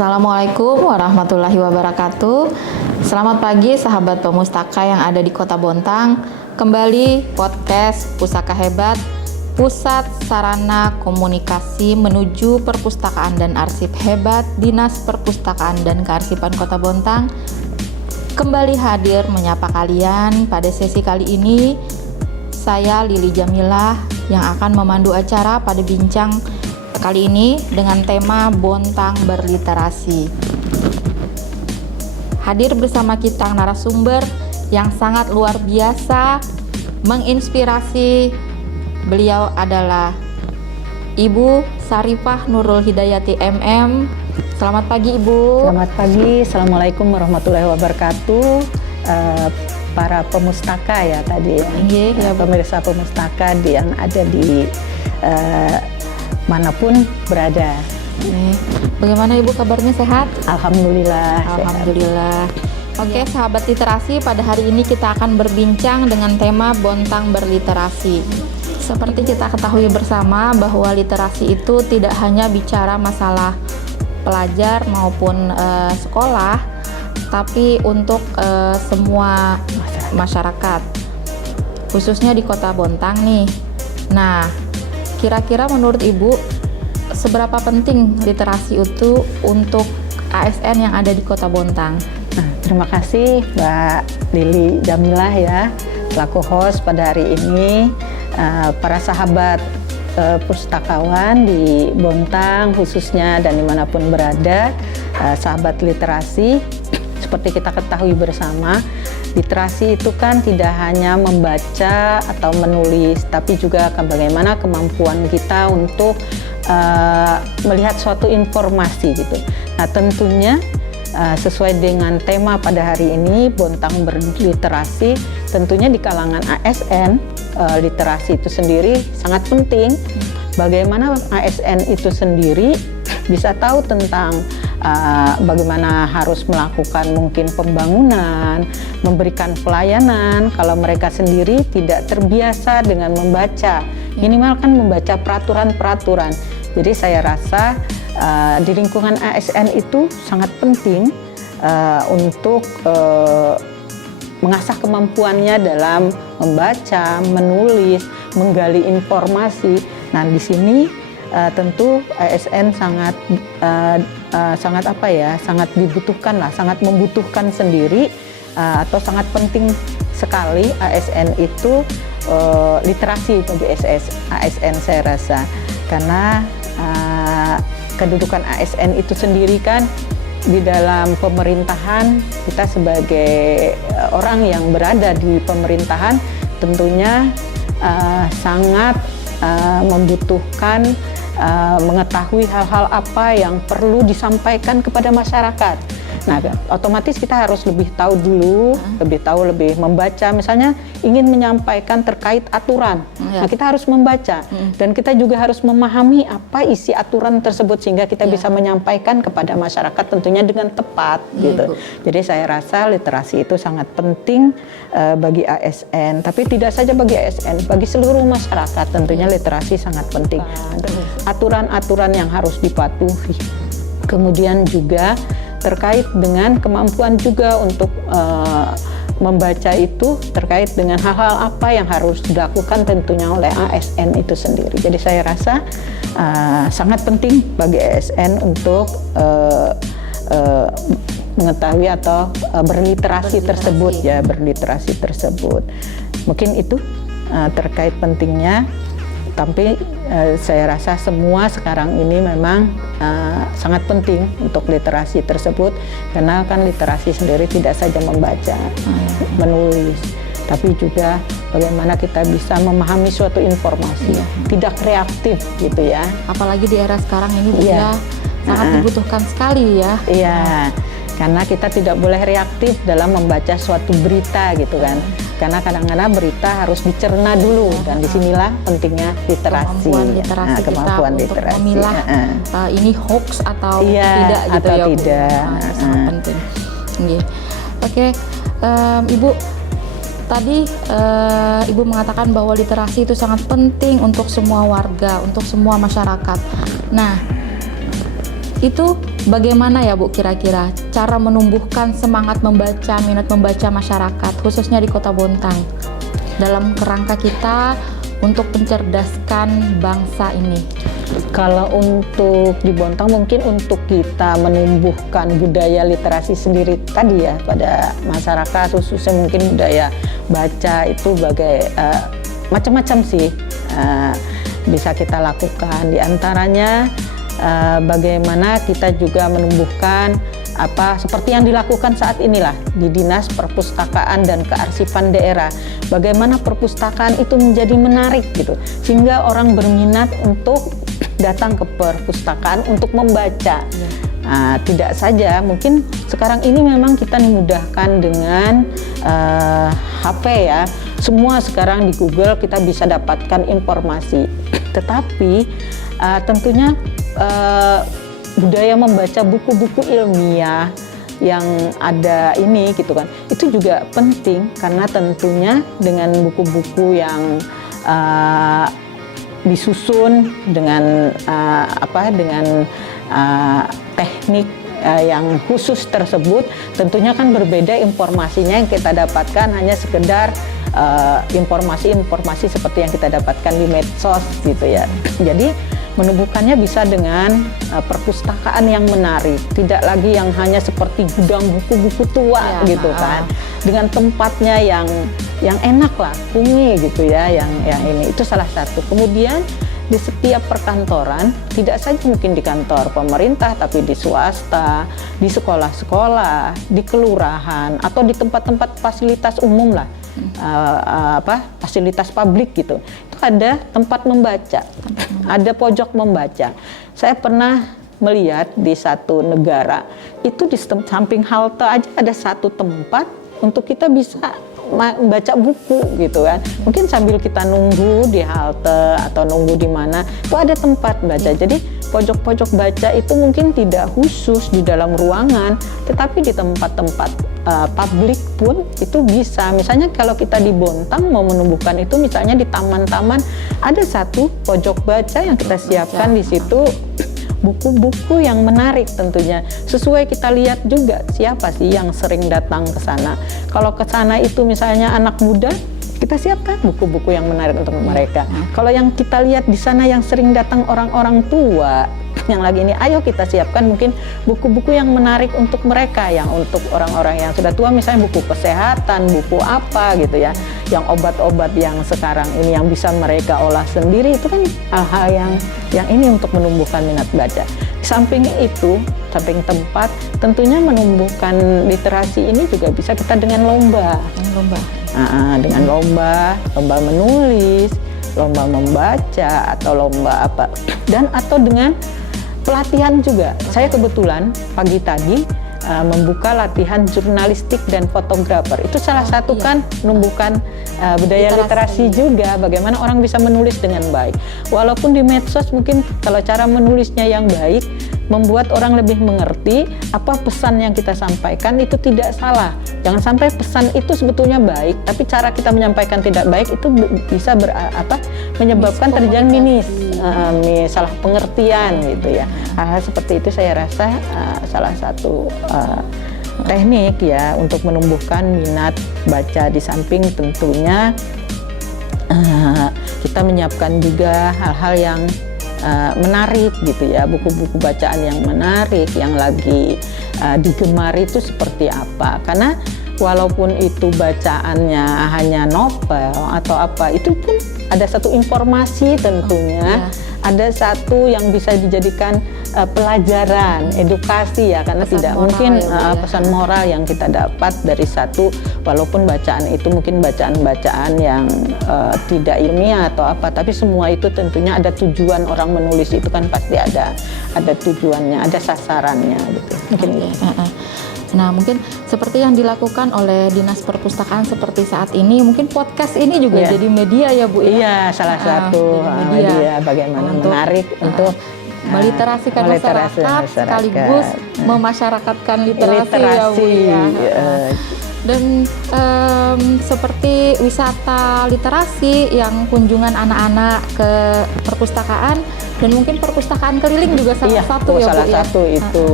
Assalamualaikum warahmatullahi wabarakatuh. Selamat pagi sahabat pemustaka yang ada di Kota Bontang. Kembali podcast Pusaka Hebat, Pusat Sarana Komunikasi menuju Perpustakaan dan Arsip Hebat Dinas Perpustakaan dan Kearsipan Kota Bontang. Kembali hadir menyapa kalian pada sesi kali ini. Saya Lili Jamilah yang akan memandu acara pada bincang kali ini dengan tema Bontang Berliterasi. Hadir bersama kita narasumber yang sangat luar biasa, menginspirasi. Beliau adalah Ibu Sarifah Nurul Hidayati MM. Selamat pagi Ibu. Selamat pagi, Assalamualaikum warahmatullahi wabarakatuh. Para pemustaka ya tadi ya, pemirsa pemustaka yang ada di manapun berada. Bagaimana Ibu kabarnya, sehat? Alhamdulillah. Alhamdulillah. Oke, sahabat literasi, pada hari ini kita akan berbincang dengan tema Bontang Berliterasi. Seperti kita ketahui bersama bahwa literasi itu tidak hanya bicara masalah pelajar maupun sekolah, tapi untuk semua masyarakat, khususnya di Kota Bontang nih. Nah, kira-kira menurut Ibu, seberapa penting literasi itu untuk ASN yang ada di Kota Bontang? Nah, terima kasih Mbak Lili Jamilah ya, selaku host pada hari ini. Para sahabat pustakawan di Bontang khususnya dan dimanapun berada, sahabat literasi, seperti kita ketahui bersama, literasi itu kan tidak hanya membaca atau menulis, tapi juga bagaimana kemampuan kita untuk melihat suatu informasi gitu. Nah, tentunya sesuai dengan tema pada hari ini, Bontang Berliterasi, tentunya di kalangan ASN, literasi itu sendiri sangat penting. Bagaimana ASN itu sendiri bisa tahu tentang bagaimana harus melakukan mungkin pembangunan, memberikan pelayanan kalau mereka sendiri tidak terbiasa dengan membaca, minimal kan membaca peraturan-peraturan. Jadi saya rasa di lingkungan ASN itu sangat penting untuk mengasah kemampuannya dalam membaca, menulis, menggali informasi. Nah, di sini tentu ASN sangat sangat dibutuhkan lah, sangat membutuhkan sendiri atau sangat penting sekali ASN itu literasi bagi ASN saya rasa, karena kedudukan ASN itu sendiri kan di dalam pemerintahan, kita sebagai orang yang berada di pemerintahan tentunya sangat membutuhkan mengetahui hal-hal apa yang perlu disampaikan kepada masyarakat. Nah, otomatis kita harus lebih tahu dulu, lebih membaca. Misalnya ingin menyampaikan terkait aturan, nah kita harus membaca dan kita juga harus memahami apa isi aturan tersebut sehingga kita bisa menyampaikan kepada masyarakat tentunya dengan tepat gitu. Jadi saya rasa literasi itu sangat penting bagi ASN, tapi tidak saja bagi ASN, bagi seluruh masyarakat tentunya literasi sangat penting. Aturan-aturan yang harus dipatuhi. Kemudian juga terkait dengan kemampuan juga untuk membaca itu terkait dengan hal-hal apa yang harus dilakukan tentunya oleh ASN itu sendiri. Jadi saya rasa sangat penting bagi ASN untuk mengetahui atau berliterasi tersebut ya, berliterasi tersebut. Mungkin itu terkait pentingnya. Tapi saya rasa semua sekarang ini memang sangat penting untuk literasi tersebut, karena kan literasi sendiri tidak saja membaca, menulis, tapi juga bagaimana kita bisa memahami suatu informasi, tidak reaktif gitu ya. Apalagi di era sekarang ini juga sangat dibutuhkan sekali ya. Iya, karena kita tidak boleh reaktif dalam membaca suatu berita gitu kan. Karena kadang-kadang berita harus dicerna dulu, dan disinilah pentingnya literasi. Kemampuan literasi untuk memilah ini hoax atau tidak gitu atau ya Bu. tidak. Sangat penting. Oke, Ibu, tadi Ibu mengatakan bahwa literasi itu sangat penting untuk semua warga, untuk semua masyarakat. Nah, itu bagaimana ya Bu kira-kira cara menumbuhkan semangat membaca, minat membaca masyarakat khususnya di Kota Bontang dalam kerangka kita untuk mencerdaskan bangsa ini? Kalau untuk di Bontang mungkin untuk kita menumbuhkan budaya literasi sendiri tadi ya pada masyarakat, khususnya mungkin budaya baca itu macam-macam sih bisa kita lakukan. Di antaranya bagaimana kita juga menumbuhkan seperti yang dilakukan saat inilah di Dinas Perpustakaan dan Kearsipan Daerah. Bagaimana perpustakaan itu menjadi menarik gitu, sehingga orang berminat untuk datang ke perpustakaan untuk membaca. Tidak saja, mungkin sekarang ini memang kita dimudahkan dengan HP ya. Semua sekarang di Google kita bisa dapatkan informasi. Tetapi tentunya budaya membaca buku-buku ilmiah yang ada ini gitu kan, itu juga penting karena tentunya dengan buku-buku yang disusun dengan teknik yang khusus tersebut, tentunya kan berbeda informasinya yang kita dapatkan hanya sekedar informasi-informasi seperti yang kita dapatkan di medsos gitu ya. Jadi menumbuhkannya bisa dengan perpustakaan yang menarik, tidak lagi yang hanya seperti gudang buku-buku tua gitu kan, dengan tempatnya yang enak lah, kungi gitu ya, yang ini itu salah satu. Kemudian di setiap perkantoran, tidak saja mungkin di kantor pemerintah, tapi di swasta, di sekolah-sekolah, di kelurahan, atau di tempat-tempat fasilitas umum lah, fasilitas publik gitu. Itu ada tempat membaca, ada pojok membaca. Saya pernah melihat di satu negara, itu di samping halte aja ada satu tempat untuk kita bisa baca buku gitu kan. Mungkin sambil kita nunggu di halte atau nunggu di mana, itu ada tempat baca. Jadi pojok-pojok baca itu mungkin tidak khusus di dalam ruangan, tetapi di tempat-tempat publik pun itu bisa. Misalnya kalau kita di Bontang mau menumbuhkan itu, misalnya di taman-taman ada satu pojok baca yang kita siapkan di situ. Buku-buku yang menarik tentunya, sesuai kita lihat juga siapa sih yang sering datang ke sana. Kalau ke sana itu misalnya anak muda, kita siapkan buku-buku yang menarik untuk mereka. Kalau yang kita lihat di sana yang sering datang orang-orang tua yang lagi ini, ayo kita siapkan mungkin buku-buku yang menarik untuk mereka, yang untuk orang-orang yang sudah tua, misalnya buku kesehatan, buku apa gitu ya, yang obat-obat yang sekarang ini yang bisa mereka olah sendiri, itu kan hal-hal yang ini untuk menumbuhkan minat baca. Di samping itu, samping tempat, tentunya menumbuhkan literasi ini juga bisa kita dengan lomba. Dengan lomba menulis, lomba membaca, atau lomba apa, dan atau dengan pelatihan juga. Saya kebetulan pagi tadi membuka latihan jurnalistik dan fotografer. Itu salah satu kan menumbuhkan budaya literasi juga, bagaimana orang bisa menulis dengan baik. Walaupun di medsos mungkin kalau cara menulisnya yang baik, membuat orang lebih mengerti apa pesan yang kita sampaikan itu tidak salah. Jangan sampai pesan itu sebetulnya baik, tapi cara kita menyampaikan tidak baik, itu bisa menyebabkan terjadi salah pengertian gitu ya. Hal-hal seperti itu saya rasa salah satu teknik ya untuk menumbuhkan minat baca. Di samping tentunya kita menyiapkan juga hal-hal yang menarik gitu ya, buku-buku bacaan yang menarik, yang lagi digemari itu seperti apa. Karena walaupun itu bacaannya hanya novel atau apa, itu pun ada satu informasi tentunya, ada satu yang bisa dijadikan pelajaran, edukasi ya, karena pesan tidak mungkin pesan moral yang kita dapat dari satu, walaupun bacaan itu mungkin bacaan-bacaan yang tidak ilmiah atau apa, tapi semua itu tentunya ada tujuan. Orang menulis itu kan pasti ada tujuannya, ada sasarannya gitu. Mungkin Nah, mungkin seperti yang dilakukan oleh Dinas Perpustakaan seperti saat ini, mungkin podcast ini juga jadi media ya Bu? Iya, salah satu media bagaimana menarik untuk meliterasikan masyarakat sekaligus memasyarakatkan literasi ya Bu ya. Dan seperti wisata literasi yang kunjungan anak-anak ke perpustakaan, dan mungkin perpustakaan keliling juga salah satu ya salah Bu ya. satu itu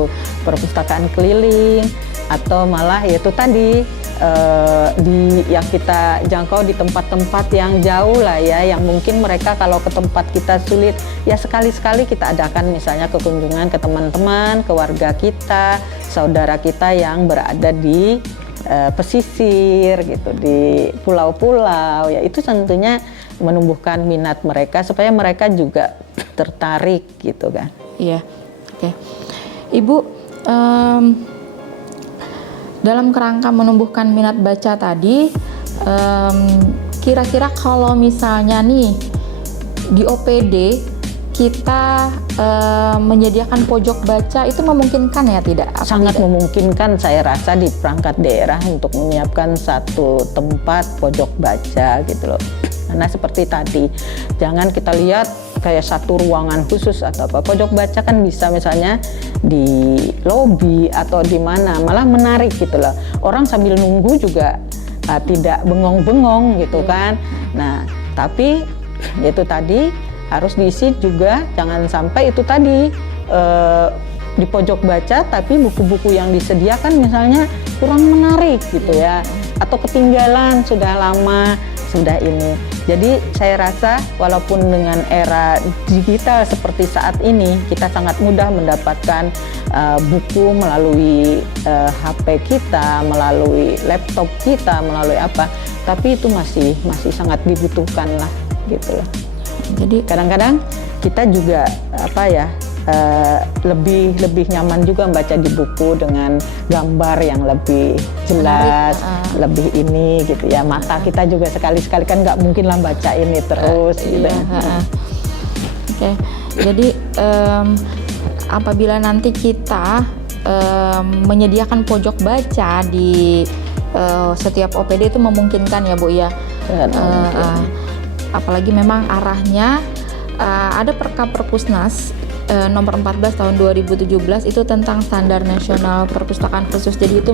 perpustakaan keliling, atau malah yaitu tadi yang kita jangkau di tempat-tempat yang jauh lah ya, yang mungkin mereka kalau ke tempat kita sulit, ya sekali-sekali kita adakan misalnya kekunjungan ke teman-teman, keluarga kita, saudara kita yang berada di pesisir gitu, di pulau-pulau, ya itu tentunya menumbuhkan minat mereka supaya mereka juga tertarik gitu kan. Iya, oke. Ibu, dalam kerangka menumbuhkan minat baca tadi, kira-kira kalau misalnya nih di OPD kita menyediakan pojok baca, itu memungkinkan ya tidak? Sangat memungkinkan saya rasa di perangkat daerah untuk menyiapkan satu tempat pojok baca gitu loh. Karena seperti tadi, jangan kita lihat kayak satu ruangan khusus atau apa. Pojok baca kan bisa misalnya di lobi atau di mana, malah menarik gitu loh. Orang sambil nunggu juga tidak bengong-bengong gitu kan. Nah, tapi itu tadi harus diisi juga, jangan sampai itu tadi di pojok baca tapi buku-buku yang disediakan misalnya kurang menarik gitu ya, atau ketinggalan sudah lama sudah ini. Jadi saya rasa walaupun dengan era digital seperti saat ini, kita sangat mudah mendapatkan buku melalui HP kita, melalui laptop kita, melalui apa, tapi itu masih sangat dibutuhkan lah gitu loh. Jadi kadang-kadang kita juga lebih nyaman juga membaca di buku dengan gambar yang lebih jelas, lebih ini gitu ya. Mata kita juga sekali-sekali kan nggak mungkin lah baca ini terus gitu. Oke. Jadi apabila nanti kita menyediakan pojok baca di setiap OPD itu memungkinkan ya Bu ya. Apalagi memang arahnya ada Perkap-Perpusnas nomor 14 tahun 2017 itu tentang standar nasional perpustakaan khusus. Jadi itu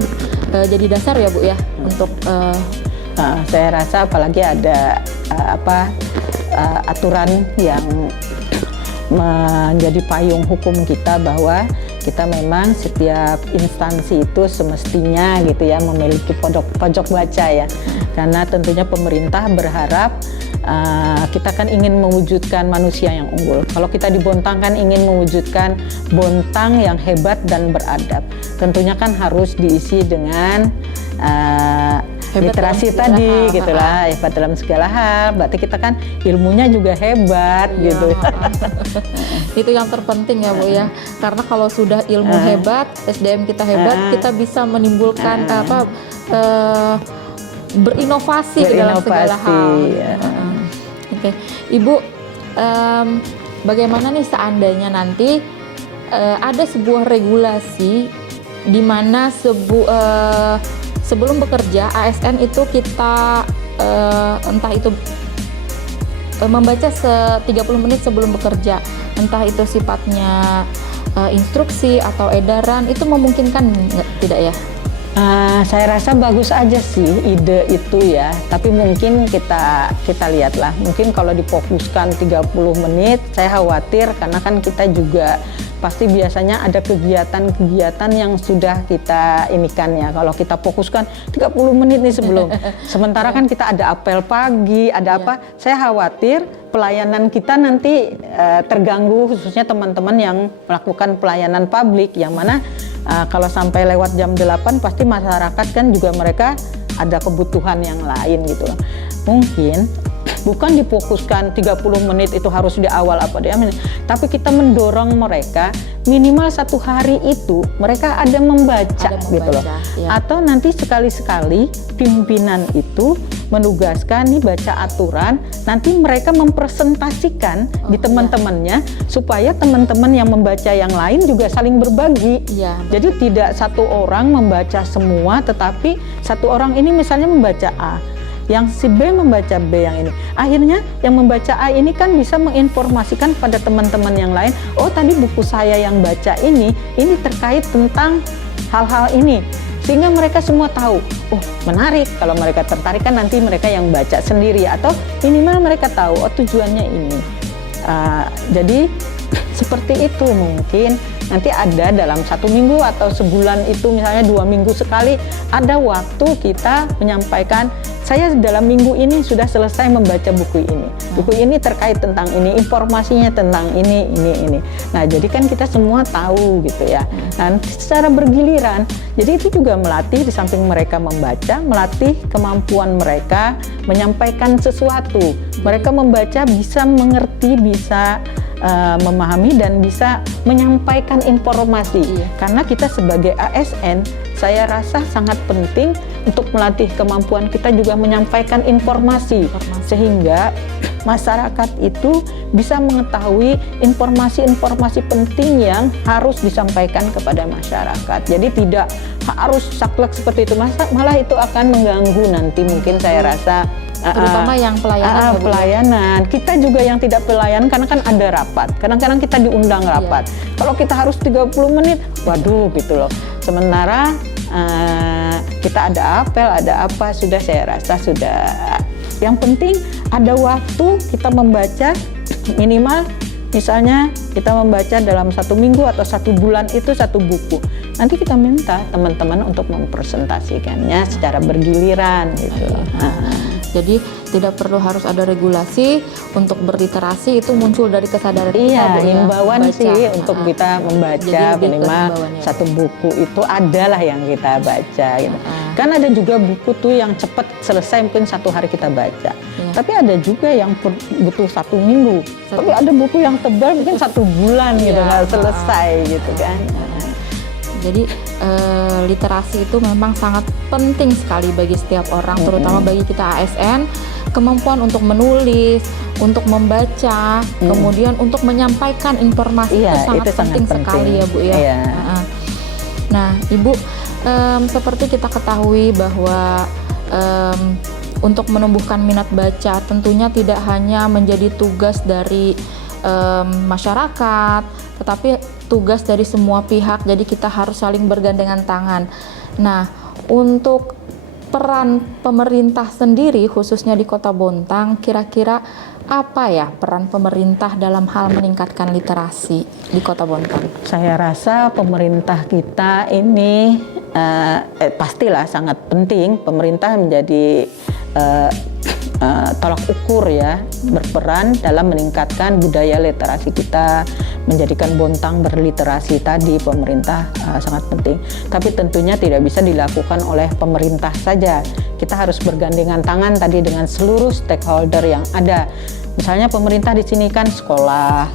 jadi dasar ya Bu ya untuk saya rasa apalagi ada aturan yang menjadi payung hukum kita bahwa kita memang setiap instansi itu semestinya gitu ya memiliki pojok baca ya. Karena tentunya pemerintah berharap kita kan ingin mewujudkan manusia yang unggul. Kalau kita di Bontang kan ingin mewujudkan Bontang yang hebat dan beradab. Tentunya kan harus diisi dengan literasi tadi gitulah, hebat dalam segala hal. Berarti kita kan ilmunya juga hebat gitu. Itu yang terpenting ya Bu ya. Karena kalau sudah ilmu hebat, SDM kita hebat, kita bisa menimbulkan berinovasi ke dalam segala hal. Oke, Ibu, bagaimana nih seandainya nanti ada sebuah regulasi di mana sebelum bekerja ASN itu kita entah itu membaca 30 menit sebelum bekerja, entah itu sifatnya instruksi atau edaran, itu memungkinkan tidak ya? Saya rasa bagus aja sih ide itu ya, tapi mungkin kita lihatlah, mungkin kalau difokuskan 30 menit, saya khawatir karena kan kita juga pasti biasanya ada kegiatan-kegiatan yang sudah kita inikan ya. Kalau kita fokuskan 30 menit nih sebelum, sementara kan kita ada apel pagi, ada apa, saya khawatir pelayanan kita nanti terganggu, khususnya teman-teman yang melakukan pelayanan publik, yang mana kalau sampai lewat jam 8 pasti masyarakat kan juga mereka ada kebutuhan yang lain gitu loh. Mungkin bukan difokuskan 30 menit itu harus di awal tapi kita mendorong mereka minimal 1 hari itu mereka ada membaca gitu loh. Ya. Atau nanti sekali-sekali pimpinan itu menugaskan nih baca aturan, nanti mereka mempresentasikan di teman-temannya supaya teman-teman yang membaca yang lain juga saling berbagi. Ya, jadi tidak satu orang membaca semua, tetapi satu orang ini misalnya membaca A, yang si B membaca B yang ini. Akhirnya yang membaca A ini kan bisa menginformasikan pada teman-teman yang lain, oh tadi buku saya yang baca ini terkait tentang hal-hal ini. sehingga mereka semua tahu, oh menarik. Kalau mereka tertarik kan nanti mereka yang baca sendiri, atau minimal mereka tahu oh tujuannya ini. Jadi seperti itu. Mungkin nanti ada dalam 1 minggu atau sebulan itu, misalnya 2 minggu sekali, ada waktu kita menyampaikan, saya dalam minggu ini sudah selesai membaca buku ini. Buku ini terkait tentang ini, informasinya tentang ini. Nah, jadi kan kita semua tahu gitu ya. Nah, secara bergiliran, jadi itu juga melatih, di samping mereka membaca, melatih kemampuan mereka menyampaikan sesuatu. Mereka membaca bisa mengerti, bisa memahami, dan bisa menyampaikan informasi. Karena kita sebagai ASN, saya rasa sangat penting untuk melatih kemampuan kita juga menyampaikan informasi. Sehingga masyarakat itu bisa mengetahui informasi-informasi penting yang harus disampaikan kepada masyarakat. Jadi tidak harus saklek seperti itu, malah itu akan mengganggu nanti mungkin saya rasa. Terutama yang pelayanan. Pelayanan. Kita juga yang tidak pelayanan, karena kan ada rapat. Kadang-kadang kita diundang rapat. Kalau kita harus 30 menit, waduh gitu loh. Sementara kita ada apel, ada apa, sudah saya rasa sudah. Yang penting ada waktu kita membaca, minimal misalnya kita membaca dalam 1 minggu atau 1 bulan itu 1 buku. Nanti kita minta teman-teman untuk mempresentasikannya secara bergiliran gitu. Jadi tidak perlu harus ada regulasi untuk berliterasi, itu muncul dari kesadaran kita. Iya, himbauan membaca. sih untuk kita membaca minimal 1 buku itu adalah yang kita baca gitu. Kan ada juga buku tuh yang cepat selesai, mungkin 1 hari kita baca. Tapi ada juga yang butuh 1 minggu. Tapi ada buku yang tebal mungkin 1 bulan gitu nggak selesai gitu kan. Jadi literasi itu memang sangat penting sekali bagi setiap orang, terutama bagi kita ASN. Kemampuan untuk menulis, untuk membaca, kemudian untuk menyampaikan informasi itu sangat penting sekali ya Bu ya. Nah Ibu, seperti kita ketahui bahwa untuk menumbuhkan minat baca tentunya tidak hanya menjadi tugas dari masyarakat, tetapi tugas dari semua pihak. Jadi kita harus saling bergandengan tangan. Nah, untuk peran pemerintah sendiri, khususnya di Kota Bontang, kira-kira apa ya peran pemerintah dalam hal meningkatkan literasi di Kota Bontang? Saya rasa pemerintah kita ini pastilah sangat penting. Pemerintah menjadi tolak ukur ya, berperan dalam meningkatkan budaya literasi kita, menjadikan Bontang berliterasi tadi. Pemerintah sangat penting, tapi tentunya tidak bisa dilakukan oleh pemerintah saja. Kita harus bergandengan tangan tadi dengan seluruh stakeholder yang ada. Misalnya pemerintah di sini kan sekolah,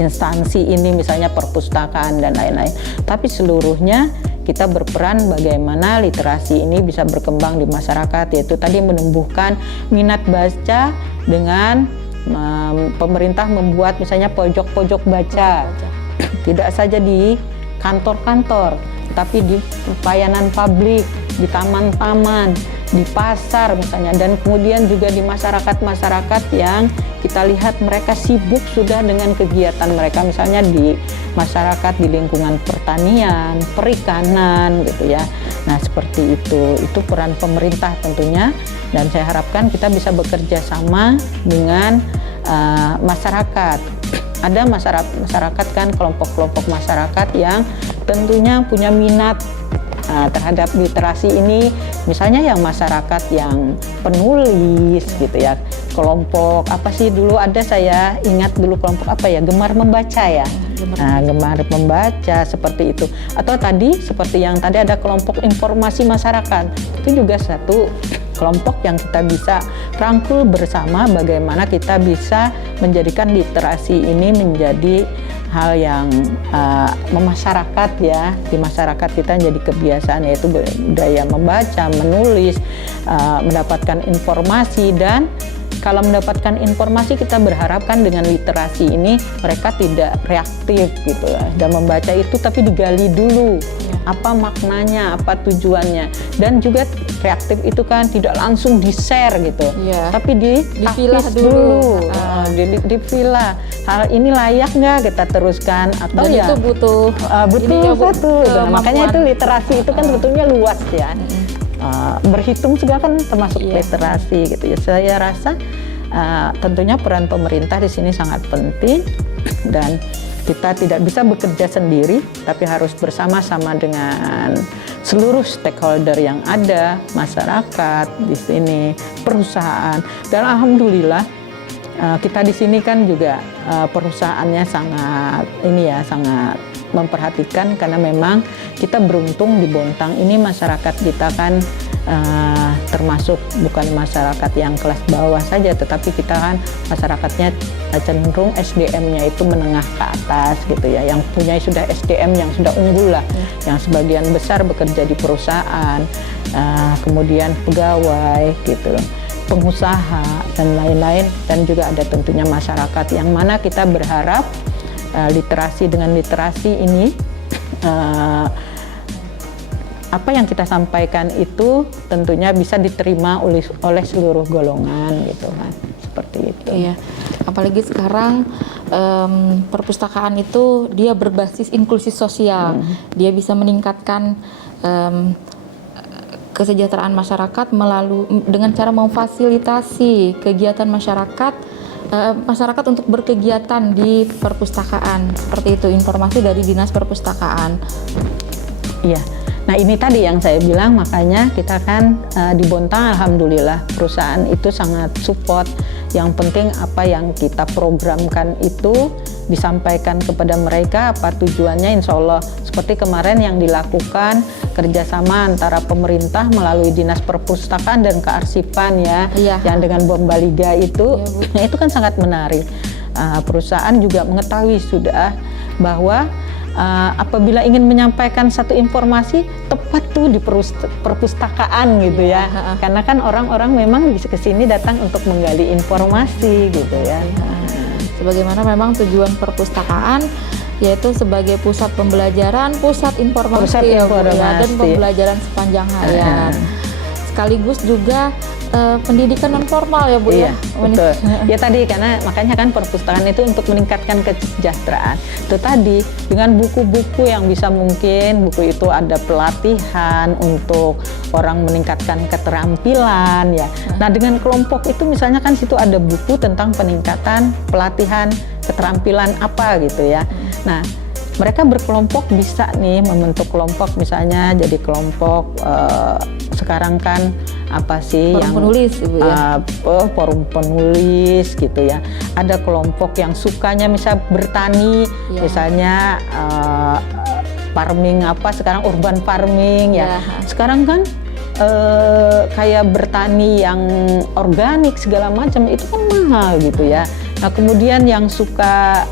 instansi ini misalnya perpustakaan dan lain-lain, tapi seluruhnya kita berperan bagaimana literasi ini bisa berkembang di masyarakat, yaitu tadi menumbuhkan minat baca dengan pemerintah membuat misalnya pojok-pojok baca, tidak saja di kantor-kantor, tapi di pelayanan publik, di taman-taman, di pasar misalnya, dan kemudian juga di masyarakat-masyarakat yang kita lihat mereka sibuk sudah dengan kegiatan mereka, misalnya di masyarakat di lingkungan pertanian, perikanan gitu ya. Nah seperti itu peran pemerintah tentunya, dan saya harapkan kita bisa bekerja sama dengan masyarakat. Ada masyarakat kan, kelompok-kelompok masyarakat yang tentunya punya minat terhadap literasi ini, misalnya yang masyarakat yang penulis gitu ya, kelompok apa sih dulu ada, saya ingat dulu kelompok apa ya, gemar membaca ya. Gemar membaca seperti itu, atau tadi seperti yang tadi ada kelompok informasi masyarakat, itu juga satu kelompok yang kita bisa rangkul bersama bagaimana kita bisa menjadikan literasi ini menjadi hal yang memasyarakat ya, di masyarakat kita jadi kebiasaan, yaitu budaya membaca, menulis, mendapatkan informasi. Dan kalau mendapatkan informasi, kita berharapkan dengan literasi ini mereka tidak reaktif gitu ya, dan membaca itu tapi digali dulu apa maknanya, apa tujuannya, dan juga reaktif itu kan tidak langsung di-share gitu, tapi dipilah dulu, di villa, hal ini layak nggak kita teruskan atau Dan ya itu butuh betul ini ya, Bu, betul. Nah, makanya itu kemampuan. literasi itu kan sebetulnya luas ya. Berhitung juga kan termasuk Iya. literasi gitu ya. Saya rasa tentunya peran pemerintah di sini sangat penting dan kita tidak bisa bekerja sendiri, tapi harus bersama-sama dengan seluruh stakeholder yang ada, masyarakat di sini, perusahaan, dan alhamdulillah kita di sini kan juga perusahaannya sangat sangat memperhatikan karena memang kita beruntung di Bontang ini masyarakat kita kan termasuk bukan masyarakat yang kelas bawah saja, tetapi kita kan masyarakatnya cenderung SDM-nya itu menengah ke atas gitu ya, yang punya sudah SDM yang sudah unggul lah, yang sebagian besar bekerja di perusahaan, kemudian pegawai gitu, pengusaha dan lain-lain, dan juga ada tentunya masyarakat yang mana kita berharap literasi dengan literasi ini apa yang kita sampaikan itu tentunya bisa diterima oleh seluruh golongan gitu kan, seperti itu. Iya, apalagi sekarang perpustakaan itu dia berbasis inklusi sosial, dia bisa meningkatkan kesejahteraan masyarakat melalui dengan cara memfasilitasi kegiatan masyarakat untuk berkegiatan di perpustakaan, seperti itu informasi dari Dinas Perpustakaan. Iya. Nah ini tadi yang saya bilang, makanya kita kan di Bontang alhamdulillah perusahaan itu sangat support. Yang penting apa yang kita programkan itu disampaikan kepada mereka, apa tujuannya, insya Allah seperti kemarin yang dilakukan kerjasama antara pemerintah melalui Dinas Perpustakaan dan Kearsipan ya, yang dengan Bomba Liga itu, nah itu kan sangat menarik. Perusahaan juga mengetahui sudah bahwa apabila ingin menyampaikan satu informasi tepat tuh di perpustakaan gitu ya, karena kan orang-orang memang ke sini datang untuk menggali informasi gitu ya. Sebagaimana memang tujuan perpustakaan yaitu sebagai pusat pembelajaran, pusat informasi, dan pembelajaran sepanjang hayat. Sekaligus juga pendidikan non formal ya Bu, iya, ya. Betul. Ya tadi karena makanya kan perpustakaan itu untuk meningkatkan kesejahteraan. Itu tadi dengan buku-buku yang bisa mungkin buku itu ada pelatihan untuk orang meningkatkan keterampilan ya. Nah dengan kelompok itu misalnya kan situ ada buku tentang peningkatan pelatihan keterampilan apa gitu ya. Nah mereka berkelompok bisa nih membentuk kelompok, misalnya jadi kelompok sekarang kan apa sih forum yang penulis Ibu, ya? Forum penulis gitu ya. Ada kelompok yang sukanya misal bertani, misalnya farming apa sekarang urban farming ya. Sekarang kan kayak bertani yang organik segala macam itu kan mahal gitu ya. Nah kemudian yang suka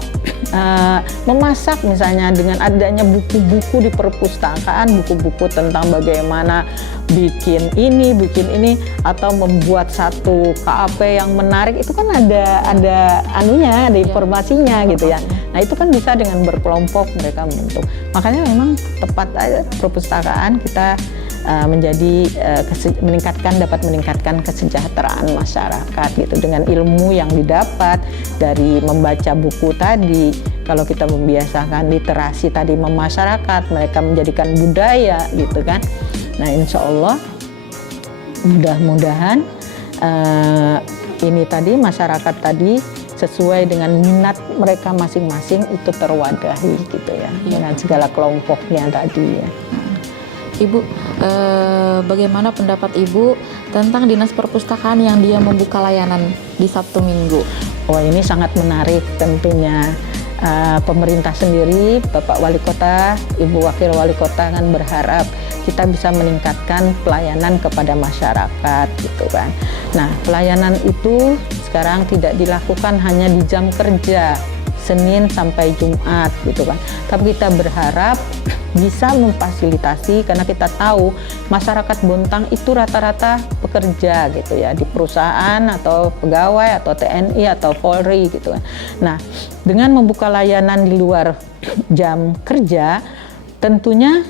memasak misalnya, dengan adanya buku-buku di perpustakaan, buku-buku tentang bagaimana bikin ini atau membuat satu KAP yang menarik, itu kan ada anunya, ada informasinya gitu ya. Nah itu kan bisa dengan berkelompok mereka membentuk. Makanya memang tepat aja perpustakaan kita dapat meningkatkan kesejahteraan masyarakat gitu dengan ilmu yang didapat dari membaca buku tadi. Kalau kita membiasakan literasi tadi memasyarakat, mereka menjadikan budaya gitu kan. Nah insya Allah mudah-mudahan ini tadi masyarakat tadi sesuai dengan minat mereka masing-masing itu terwadahi gitu ya, dengan segala kelompoknya tadi ya. Ibu, bagaimana pendapat Ibu tentang Dinas Perpustakaan yang dia membuka layanan di Sabtu Minggu? Wah ini sangat menarik tentunya. Pemerintah sendiri, Bapak Wali Kota, Ibu Wakil Wali Kota kan berharap kita bisa meningkatkan pelayanan kepada masyarakat gitu kan. Nah pelayanan itu sekarang tidak dilakukan hanya di jam kerja Senin sampai Jumat gitu kan, tapi kita berharap bisa memfasilitasi karena kita tahu masyarakat Bontang itu rata-rata pekerja gitu ya, di perusahaan atau pegawai atau TNI atau Polri gitu kan. Nah dengan membuka layanan di luar jam kerja tentunya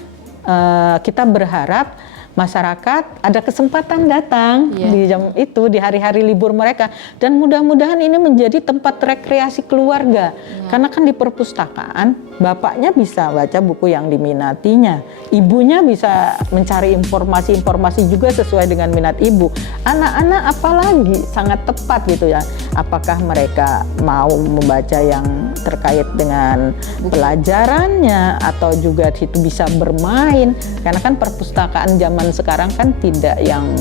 kita berharap masyarakat ada kesempatan datang Iya. di jam itu, di hari-hari libur mereka, dan mudah-mudahan ini menjadi tempat rekreasi keluarga. Karena kan di perpustakaan bapaknya bisa baca buku yang diminatinya, ibunya bisa mencari informasi-informasi juga sesuai dengan minat ibu. Anak-anak apalagi sangat tepat gitu ya. Apakah mereka mau membaca yang terkait dengan pelajarannya atau juga situ bisa bermain, karena kan perpustakaan zaman sekarang kan tidak yang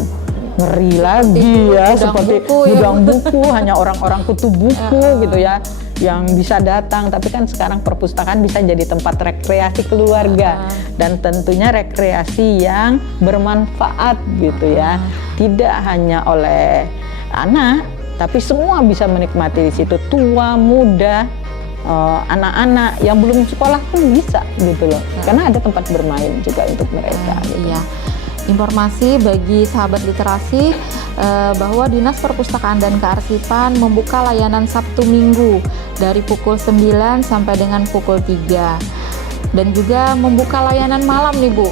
ngeri lagi ya, seperti gudang buku hanya orang-orang kutu buku gitu ya yang bisa datang, tapi kan sekarang perpustakaan bisa jadi tempat rekreasi keluarga dan tentunya rekreasi yang bermanfaat gitu ya, tidak hanya oleh anak tapi semua bisa menikmati di situ, tua, muda, anak-anak yang belum sekolah pun bisa gitu loh, karena ada tempat bermain juga untuk mereka. Gitu. Iya. Informasi bagi sahabat literasi bahwa Dinas Perpustakaan dan Kearsipan membuka layanan Sabtu Minggu dari pukul 9 sampai dengan pukul 3. Dan juga membuka layanan malam nih Bu.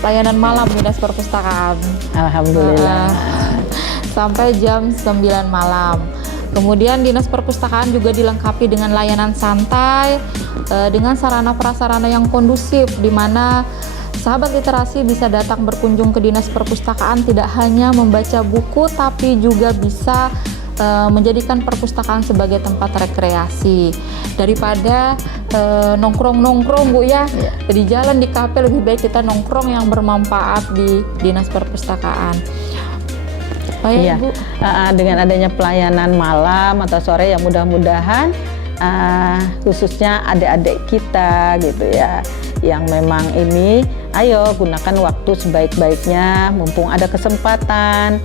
Layanan malam Dinas Perpustakaan. Alhamdulillah. Sampai jam 9 malam. Kemudian Dinas Perpustakaan juga dilengkapi dengan layanan santai dengan sarana prasarana yang kondusif, di mana sahabat literasi bisa datang berkunjung ke Dinas Perpustakaan tidak hanya membaca buku tapi juga bisa menjadikan perpustakaan sebagai tempat rekreasi daripada nongkrong-nongkrong Bu ya. Di jalan, di kafe, lebih baik kita nongkrong yang bermanfaat di Dinas Perpustakaan. Iya, dengan adanya pelayanan malam atau sore yang mudah-mudahan khususnya adik-adik kita gitu ya, yang memang ini, ayo gunakan waktu sebaik-baiknya, mumpung ada kesempatan,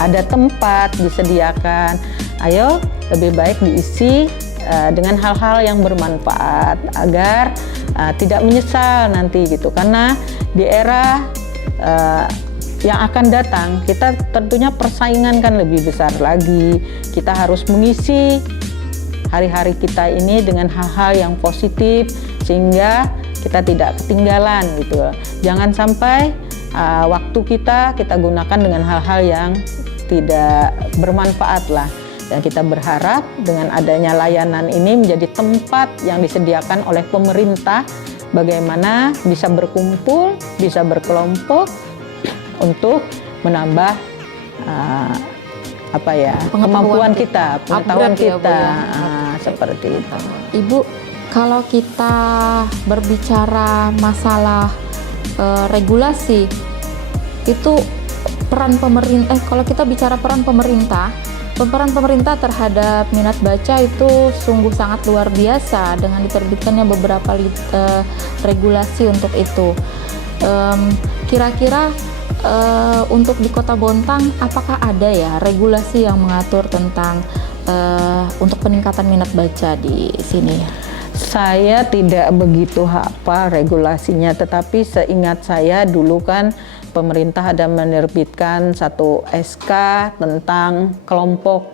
ada tempat disediakan, ayo lebih baik diisi dengan hal-hal yang bermanfaat agar tidak menyesal nanti gitu, karena di era yang akan datang kita tentunya persaingan kan lebih besar lagi, kita harus mengisi hari-hari kita ini dengan hal-hal yang positif sehingga kita tidak ketinggalan gitu. Jangan sampai waktu kita gunakan dengan hal-hal yang tidak bermanfaat lah. Dan kita berharap dengan adanya layanan ini menjadi tempat yang disediakan oleh pemerintah, bagaimana bisa berkumpul, bisa berkelompok untuk menambah kemampuan kita, pengetahuan kita, seperti itu. Ibu, kalau kita berbicara masalah regulasi, itu peran pemerintah. Kalau kita bicara peran pemerintah terhadap minat baca itu sungguh sangat luar biasa dengan diterbitkannya beberapa regulasi untuk itu. Kira-kira untuk di Kota Bontang, apakah ada ya regulasi yang mengatur tentang untuk peningkatan minat baca di sini? Saya tidak begitu hafal regulasinya, tetapi seingat saya dulu kan pemerintah ada menerbitkan satu SK tentang kelompok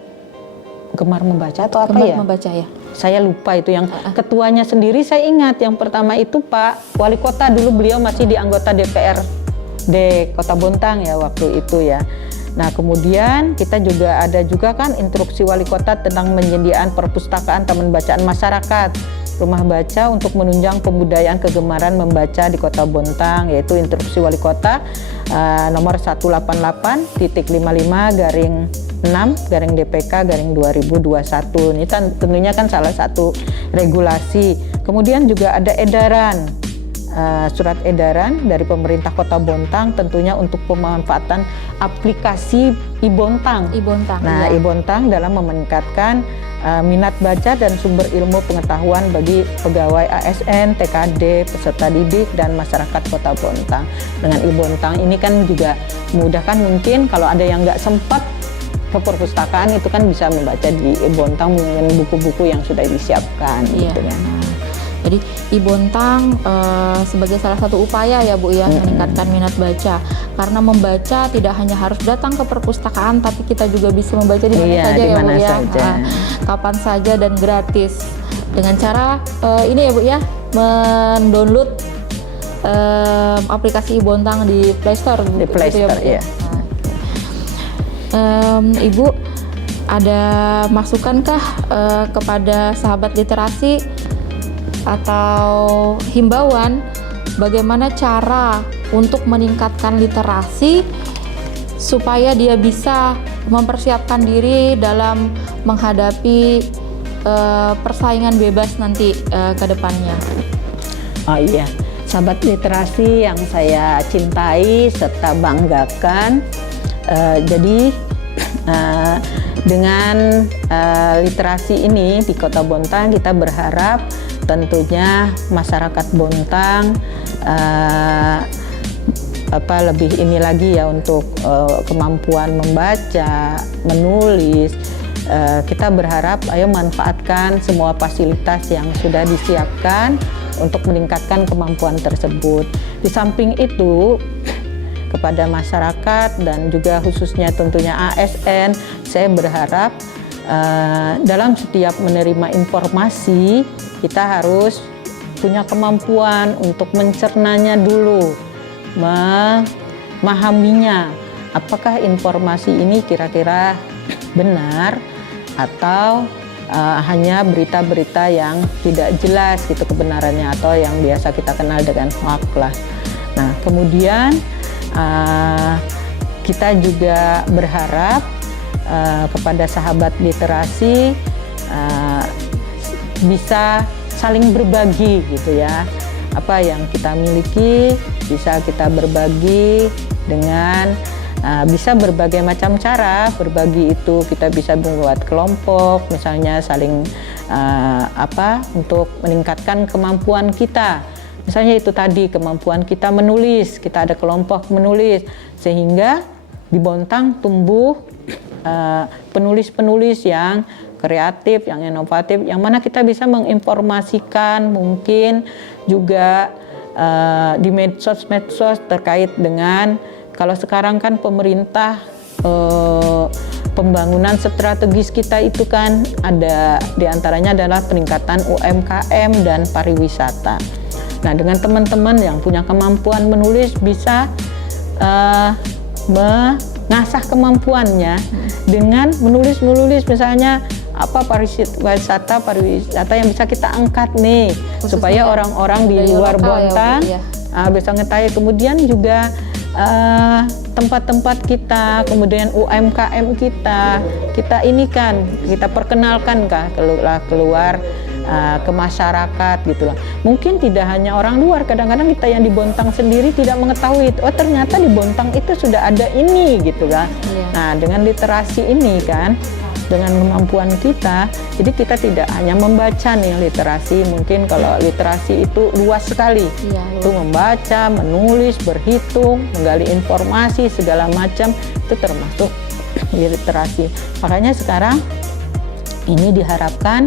gemar membaca atau apa Gemar ya? membaca ya. Saya lupa itu, yang ketuanya sendiri saya ingat. Yang pertama itu Pak Wali Kota, dulu beliau masih di anggota DPRD Kota Bontang ya waktu itu ya. Nah kemudian kita juga ada juga kan instruksi Wali Kota tentang penyediaan perpustakaan taman bacaan masyarakat, rumah baca untuk menunjang pembudayaan kegemaran membaca di Kota Bontang, yaitu instruksi Wali Kota nomor 188-55-6-DPK-2021. Ini tentunya kan salah satu regulasi. Kemudian juga ada edaran, surat edaran dari pemerintah Kota Bontang tentunya untuk pemanfaatan aplikasi iBontang. Nah, iya. iBontang dalam meningkatkan minat baca dan sumber ilmu pengetahuan bagi pegawai ASN, TKD, peserta didik dan masyarakat Kota Bontang. Dengan iBontang ini kan juga memudahkan, mungkin kalau ada yang nggak sempat ke perpustakaan itu kan bisa membaca di iBontang dengan buku-buku yang sudah disiapkan. Iya. Gitu ya. Jadi iBontang sebagai salah satu upaya ya Bu ya, meningkatkan minat baca. Karena membaca tidak hanya harus datang ke perpustakaan, tapi kita juga bisa membaca di mana saja ya Bu ya, kapan saja dan gratis. Dengan cara ini ya Bu ya, mendownload aplikasi Bontang di Play Store. Di Play gitu Store, Bu, ya. Ibu ada masukankah kepada sahabat literasi atau himbauan bagaimana cara untuk meningkatkan literasi supaya dia bisa mempersiapkan diri dalam menghadapi persaingan bebas nanti ke depannya? Oh iya, sahabat literasi yang saya cintai serta banggakan, jadi dengan literasi ini di Kota Bontang kita berharap tentunya masyarakat Bontang lebih ini lagi ya untuk kemampuan membaca, menulis. Kita berharap ayo manfaatkan semua fasilitas yang sudah disiapkan untuk meningkatkan kemampuan tersebut. Di samping itu kepada masyarakat dan juga khususnya tentunya ASN, saya berharap dalam setiap menerima informasi kita harus punya kemampuan untuk mencernanya dulu, memahaminya, apakah informasi ini kira-kira benar atau hanya berita-berita yang tidak jelas gitu kebenarannya, atau yang biasa kita kenal dengan hoax lah. Nah, kemudian kita juga berharap kepada sahabat literasi bisa saling berbagi gitu ya. Apa yang kita miliki bisa kita berbagi dengan bisa berbagai macam cara. Berbagi itu kita bisa membuat kelompok, misalnya saling untuk meningkatkan kemampuan kita. Misalnya itu tadi kemampuan kita menulis, kita ada kelompok menulis, sehingga di Bontang tumbuh penulis-penulis yang kreatif, yang inovatif, yang mana kita bisa menginformasikan mungkin juga di medsos-medsos terkait dengan, kalau sekarang kan pemerintah pembangunan strategis kita itu kan ada diantaranya adalah peningkatan UMKM dan pariwisata. Nah, dengan teman-teman yang punya kemampuan menulis bisa mengasah kemampuannya dengan menulis misalnya apa pariwisata yang bisa kita angkat nih, khususnya supaya orang-orang di luar Bontang bisa mengetahui. Kemudian juga tempat-tempat kita, kemudian UMKM kita ini kan kita perkenalkan keluar ke masyarakat gitu lah. Mungkin tidak hanya orang luar, kadang-kadang kita yang di Bontang sendiri tidak mengetahui, oh ternyata di Bontang itu sudah ada ini gitu kan. Nah, dengan literasi ini kan, dengan kemampuan kita, jadi kita tidak hanya membaca nih literasi, mungkin kalau literasi itu luas sekali, itu membaca, menulis, berhitung, menggali informasi segala macam, itu termasuk literasi. Makanya sekarang ini diharapkan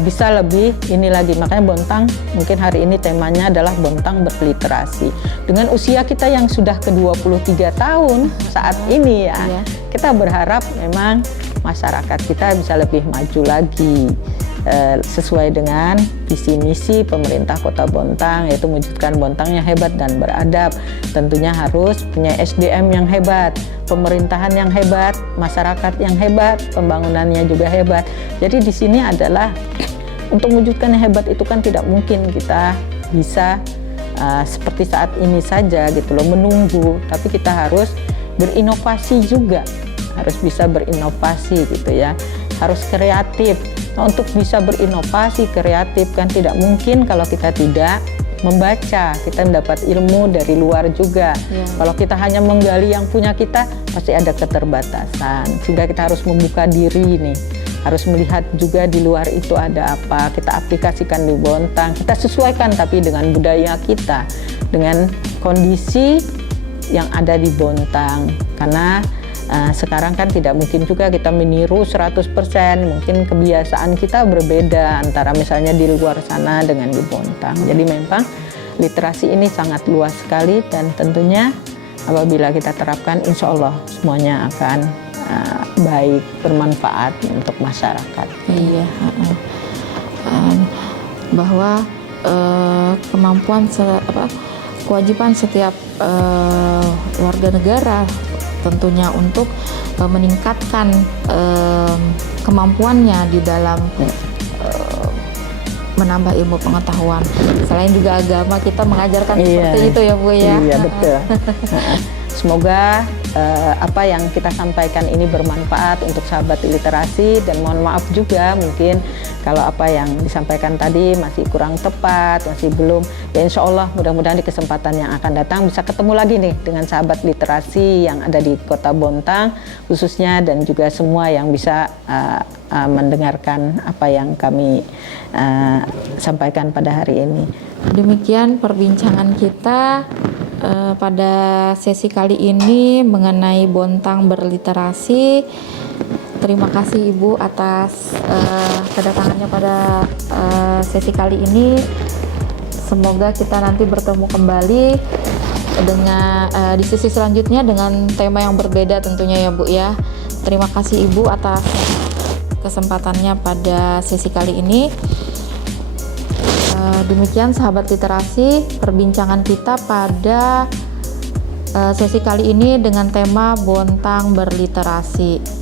bisa lebih ini lagi, makanya Bontang mungkin hari ini temanya adalah Bontang berliterasi. Dengan usia kita yang sudah ke-23 tahun saat ini ya, kita berharap memang masyarakat kita bisa lebih maju lagi sesuai dengan visi misi pemerintah Kota Bontang, yaitu mewujudkan Bontang yang hebat dan beradab. Tentunya harus punya SDM yang hebat, pemerintahan yang hebat, masyarakat yang hebat, pembangunannya juga hebat. Jadi di sini adalah untuk mewujudkan yang hebat itu kan tidak mungkin kita bisa seperti saat ini saja gitu loh, menunggu, tapi kita harus berinovasi juga, harus bisa berinovasi gitu ya, harus kreatif. Nah, untuk bisa berinovasi kreatif kan tidak mungkin kalau kita tidak membaca, kita mendapat ilmu dari luar juga. Kalau kita hanya menggali yang punya kita, pasti ada keterbatasan, sehingga kita harus membuka diri nih, harus melihat juga di luar itu ada apa, kita aplikasikan di Bontang, kita sesuaikan tapi dengan budaya kita, dengan kondisi yang ada di Bontang. Karena sekarang kan tidak mungkin juga kita meniru 100%, mungkin kebiasaan kita berbeda antara misalnya di luar sana dengan di Bontang. Jadi memang literasi ini sangat luas sekali, dan tentunya apabila kita terapkan, insya Allah semuanya akan baik, bermanfaat untuk masyarakat. Iya, bahwa kemampuan kewajiban setiap warga negara tentunya untuk meningkatkan kemampuannya di dalam menambah ilmu pengetahuan. Selain juga agama kita mengajarkan seperti itu ya Bu ya. Iya betul. Semoga apa yang kita sampaikan ini bermanfaat untuk sahabat literasi, dan mohon maaf juga mungkin kalau apa yang disampaikan tadi masih kurang tepat, masih belum, ya insya Allah mudah-mudahan di kesempatan yang akan datang bisa ketemu lagi nih dengan sahabat literasi yang ada di Kota Bontang khususnya, dan juga semua yang bisa mendengarkan apa yang kami sampaikan pada hari ini. Demikian perbincangan kita pada sesi kali ini mengenai Bontang berliterasi. Terima kasih Ibu atas kedatangannya pada sesi kali ini. Semoga kita nanti bertemu kembali dengan di sesi selanjutnya dengan tema yang berbeda tentunya ya Bu ya. Terima kasih Ibu atas kesempatannya pada sesi kali ini. Demikian sahabat literasi, perbincangan kita pada sesi kali ini dengan tema Bontang berliterasi.